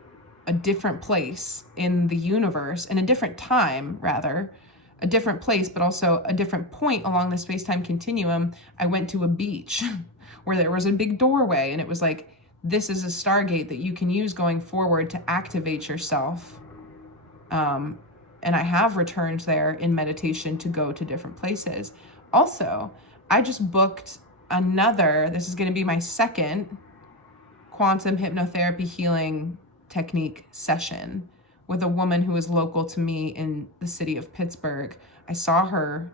a different place in the universe, in a different time, rather, a different place, but also a different point along the space-time continuum, I went to a beach where there was a big doorway, and it was like, this is a stargate that you can use going forward to activate yourself. And I have returned there in meditation to go to different places. Also, I just booked this is going to be my second quantum hypnotherapy healing technique session with a woman who is local to me in the city of Pittsburgh. I saw her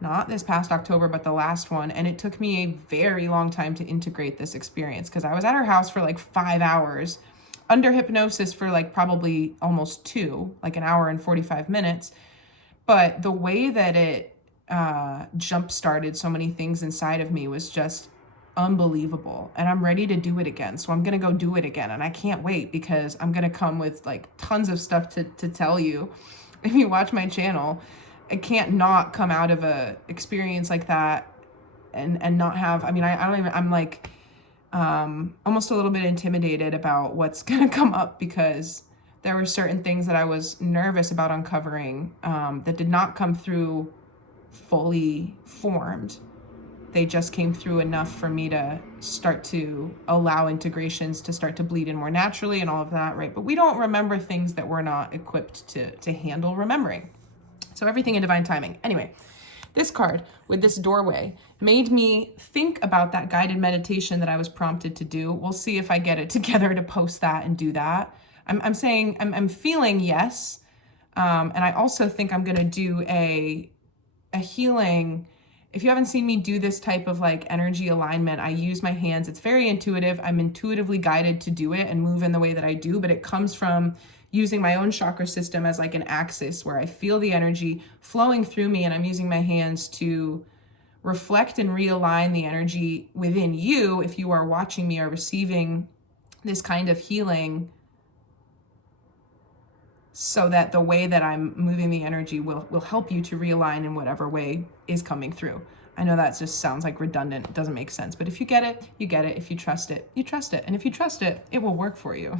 not this past October, but the last one. And it took me a very long time to integrate this experience, because I was at her house for like 5 hours, under hypnosis for like probably almost 2, like an hour and 45 minutes. But the way that it jump-started so many things inside of me was just unbelievable. And I'm ready to do it again. So I'm going to go do it again. And I can't wait, because I'm going to come with like tons of stuff to tell you. If you watch my channel, I can't not come out of a experience like that and not have, I mean, I don't even, I'm like almost a little bit intimidated about what's going to come up, because there were certain things that I was nervous about uncovering that did not come through fully formed. They just came through enough for me to start to allow integrations to start to bleed in more naturally and all of that, right? But we don't remember things that we're not equipped to handle remembering. So everything in divine timing. Anyway, this card with this doorway made me think about that guided meditation that I was prompted to do. We'll see if I get it together to post that and do that. I'm feeling yes. And I also think I'm going to do a healing. If you haven't seen me do this type of like energy alignment, I use my hands. It's very intuitive. I'm intuitively guided to do it and move in the way that I do, but it comes from using my own chakra system as like an axis where I feel the energy flowing through me, and I'm using my hands to reflect and realign the energy within you if you are watching me or receiving this kind of healing, so that the way that I'm moving the energy will help you to realign in whatever way is coming through. I know that just sounds like redundant. It doesn't make sense. But if you get it, you get it. If you trust it, you trust it. And if you trust it, it will work for you.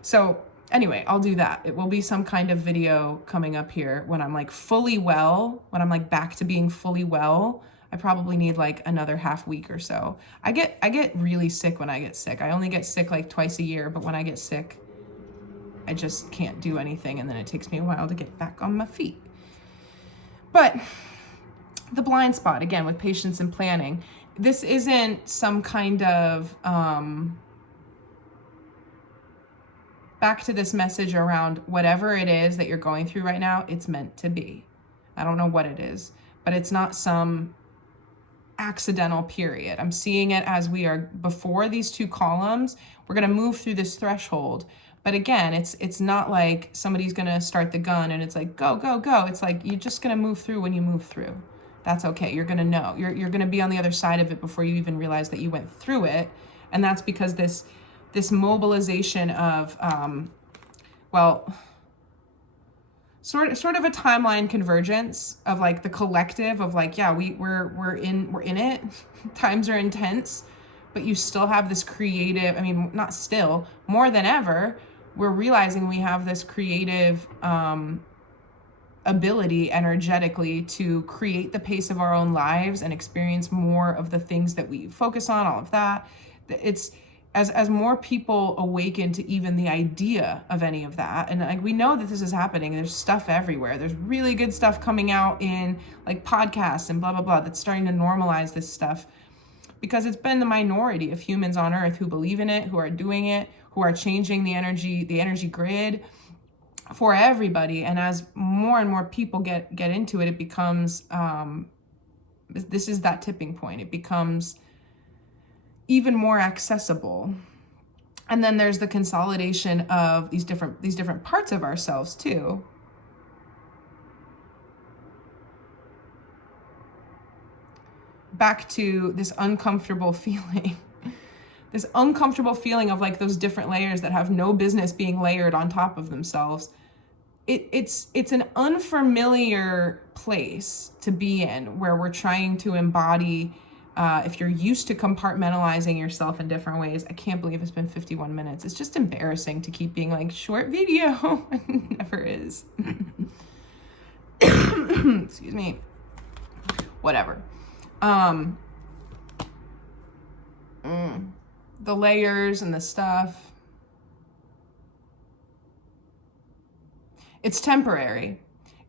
So anyway, I'll do that. It will be some kind of video coming up here when I'm like fully well, when I'm like back to being fully well. I probably need like another half week or so. I get really sick when I get sick. I only get sick like twice a year, but when I get sick, I just can't do anything, and then it takes me a while to get back on my feet. But the blind spot, again, with patience and planning, this isn't some kind of, back to this message around whatever it is that you're going through right now, it's meant to be. I don't know what it is, but it's not some accidental period. I'm seeing it as we are before these 2 columns. We're going to move through this threshold, But again, it's not like somebody's going to start the gun and it's like, go, go, go. It's like, you're just going to move through when you move through. That's okay. You're going to know. You're going to be on the other side of it before you even realize that you went through it. And that's because this mobilization of, well, sort of a timeline convergence of like the collective of like, yeah, we're in it. Times are intense, but you still have this creative, I mean, not still, more than ever, we're realizing we have this creative ability energetically to create the pace of our own lives and experience more of the things that we focus on, all of that. It's as more people awaken to even the idea of any of that, and like we know that this is happening, there's stuff everywhere, there's really good stuff coming out in like podcasts and blah blah blah that's starting to normalize this stuff, because it's been the minority of humans on earth who believe in it, who are doing it, who are changing the energy grid for everybody. And as more and more people get into it, it becomes this is that tipping point. It becomes even more accessible. And then there's the consolidation of these different parts of ourselves too. Back to this uncomfortable feeling. This uncomfortable feeling of like those different layers that have no business being layered on top of themselves. It's an unfamiliar place to be in, where we're trying to embody, if you're used to compartmentalizing yourself in different ways. I can't believe it's been 51 minutes. It's just embarrassing to keep being like, short video. It never is. Excuse me. Whatever. The layers and the stuff. It's temporary.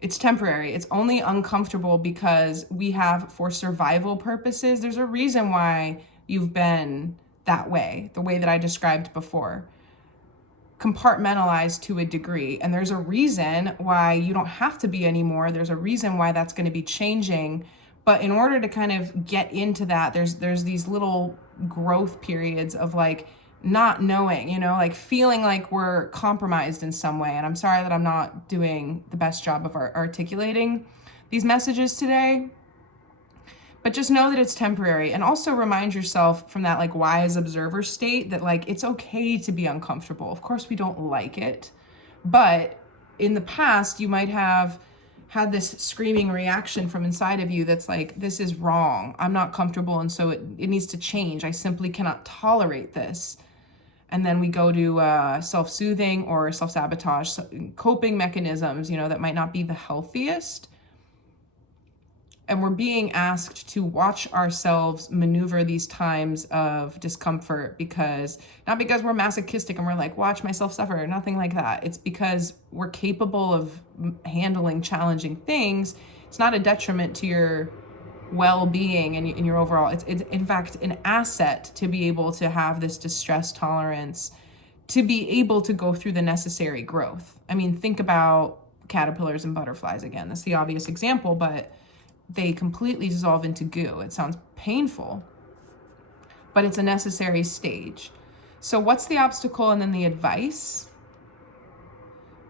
It's temporary. It's only uncomfortable because we have, for survival purposes, there's a reason why you've been that way, the way that I described before. Compartmentalized to a degree. And there's a reason why you don't have to be anymore. There's a reason why that's going to be changing. But in order to kind of get into that, there's these little growth periods of like not knowing, like feeling like we're compromised in some way. And I'm sorry that I'm not doing the best job of articulating these messages today. But just know that it's temporary. And also remind yourself from that like wise observer state that like it's okay to be uncomfortable. Of course we don't like it. But in the past, you might have had this screaming reaction from inside of you that's like, this is wrong. I'm not comfortable, and so it needs to change. I simply cannot tolerate this. And then we go to self-soothing or self-sabotage, coping mechanisms, that might not be the healthiest. And we're being asked to watch ourselves maneuver these times of discomfort, not because we're masochistic and we're like, watch myself suffer, nothing like that. It's because we're capable of handling challenging things. It's not a detriment to your well-being and your overall, it's in fact an asset to be able to have this distress tolerance, to be able to go through the necessary growth. I mean, think about caterpillars and butterflies again. That's the obvious example, but they completely dissolve into goo. It sounds painful, but it's a necessary stage. So what's the obstacle and then the advice?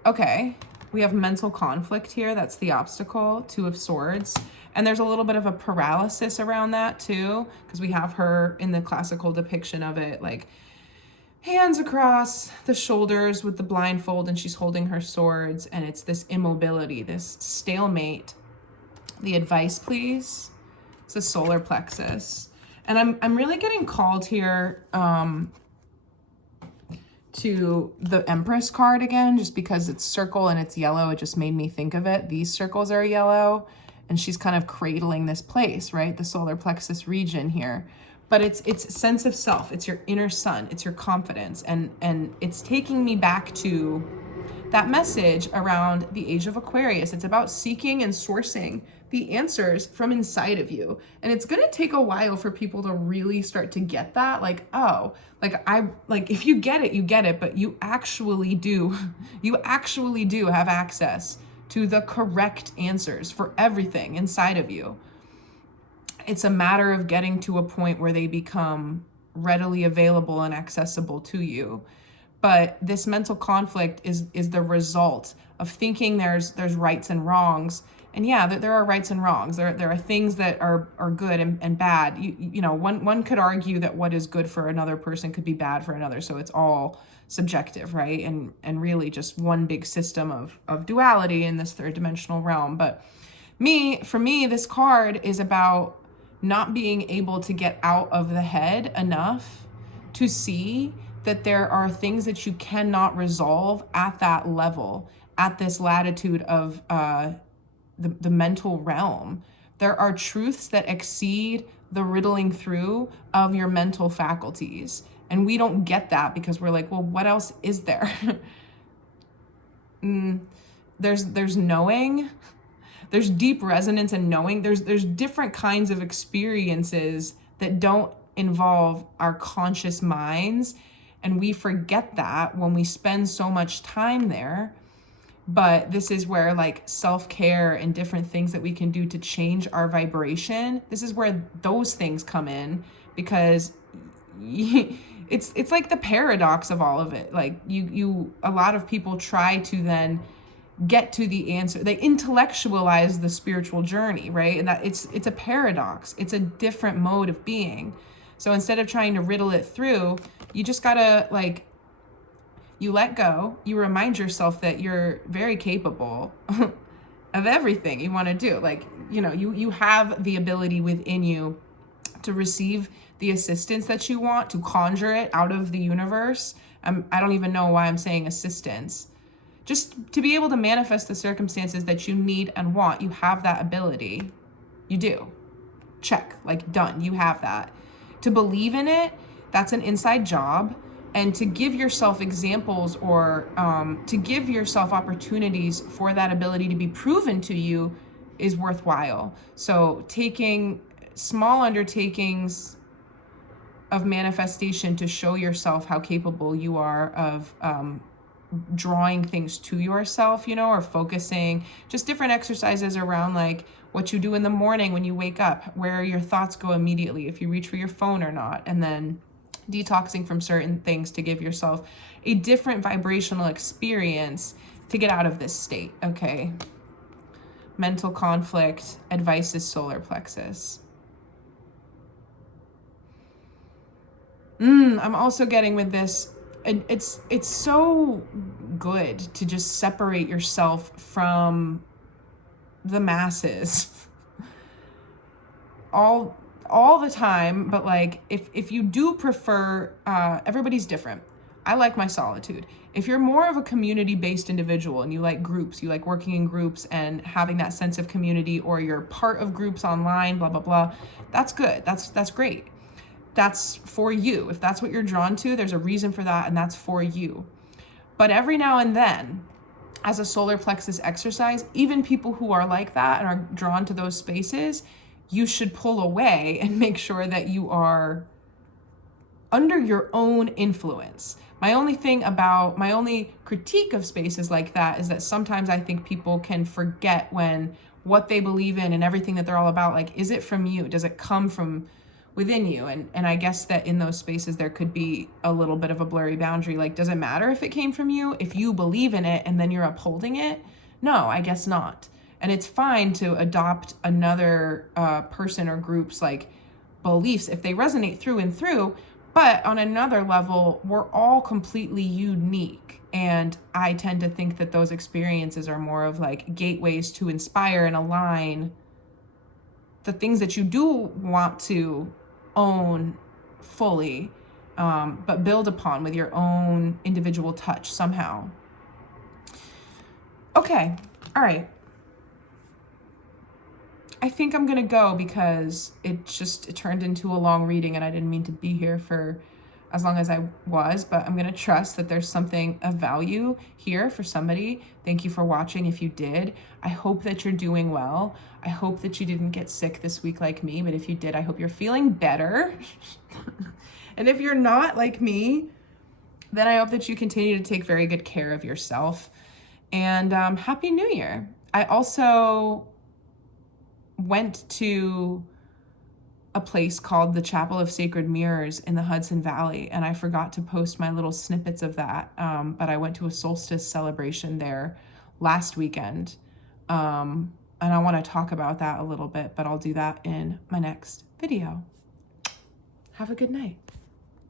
Okay, we have mental conflict here. That's the obstacle, Two of Swords. And there's a little bit of a paralysis around that too, because we have her in the classical depiction of it, like hands across the shoulders with the blindfold, and she's holding her swords, and it's this immobility, this stalemate. The advice, please. It's the solar plexus. And I'm really getting called here to the Empress card again, just because it's circle and it's yellow. It just made me think of it. These circles are yellow, and she's kind of cradling this place, right? The solar plexus region here. But it's sense of self. It's your inner sun. It's your confidence. And it's taking me back to that message around the age of Aquarius. It's about seeking and sourcing the answers from inside of you. And it's going to take a while for people to really start to get that. Like, oh, if you get it, you get it, but you actually do have access to the correct answers for everything inside of you. It's a matter of getting to a point where they become readily available and accessible to you. But this mental conflict is the result of thinking there's rights and wrongs. And yeah, there are rights and wrongs. There are things that are good and bad. You know, one could argue that what is good for another person could be bad for another. So it's all subjective, right? And really just one big system of duality in this third dimensional realm. But for me, this card is about not being able to get out of the head enough to see that there are things that you cannot resolve at that level, at this latitude of the mental realm. There are truths that exceed the riddling through of your mental faculties. And we don't get that because we're like, well, what else is there? There's knowing. There's deep resonance in knowing. There's different kinds of experiences that don't involve our conscious minds. And we forget that when we spend so much time there. But this is where like self-care and different things that we can do to change our vibration, this is where those things come in, because it's like the paradox of all of it. Like a lot of people try to then get to the answer. They intellectualize the spiritual journey, right? And that it's a paradox. It's a different mode of being. So instead of trying to riddle it through, you just gotta like, you let go, you remind yourself that you're very capable of everything you want to do. Like, you know, you have the ability within you to receive the assistance that you want, to conjure it out of the universe. I don't even know why I'm saying assistance. Just to be able to manifest the circumstances that you need and want. You have that ability. You do. Check, like done. You have that. To believe in it, that's an inside job. And to give yourself examples or to give yourself opportunities for that ability to be proven to you is worthwhile. So taking small undertakings of manifestation to show yourself how capable you are of drawing things to yourself, you know, or focusing, just different exercises around like what you do in the morning when you wake up, where your thoughts go immediately, if you reach for your phone or not, and then detoxing from certain things to give yourself a different vibrational experience to get out of this state. Okay. Mental conflict, advice is solar plexus. I'm also getting with this, it's so good to just separate yourself from the masses all the time. But like if you do prefer, everybody's different. I like my solitude. If you're more of a community-based individual and you like groups, you like working in groups and having that sense of community, or you're part of groups online, blah blah blah, that's good. That's great. That's for you. If that's what you're drawn to, there's a reason for that, and that's for you. But every now and then, as a solar plexus exercise, even people who are like that and are drawn to those spaces, you should pull away and make sure that you are under your own influence. My only critique of spaces like that is that sometimes I think people can forget when what they believe in and everything that they're all about, like, is it from you? Does it come from within you? And I guess that in those spaces there could be a little bit of a blurry boundary. Like, does it matter if it came from you? If you believe in it and then you're upholding it? No, I guess not. And it's fine to adopt another person or group's like beliefs if they resonate through and through. But on another level, we're all completely unique. And I tend to think that those experiences are more of like gateways to inspire and align the things that you do want to own fully, but build upon with your own individual touch somehow. Okay, all right. I think I'm gonna go because it turned into a long reading and I didn't mean to be here for as long as I was, but I'm gonna trust that there's something of value here for somebody. Thank you for watching if you did. I hope that you're doing well. I hope that you didn't get sick this week like me, but if you did, I hope you're feeling better. And if you're not like me, then I hope that you continue to take very good care of yourself. And Happy New Year. I also went to a place called the Chapel of Sacred Mirrors in the Hudson Valley, and I forgot to post my little snippets of that, but I went to a solstice celebration there last weekend, and I want to talk about that a little bit, but I'll do that in my next video. Have a good night.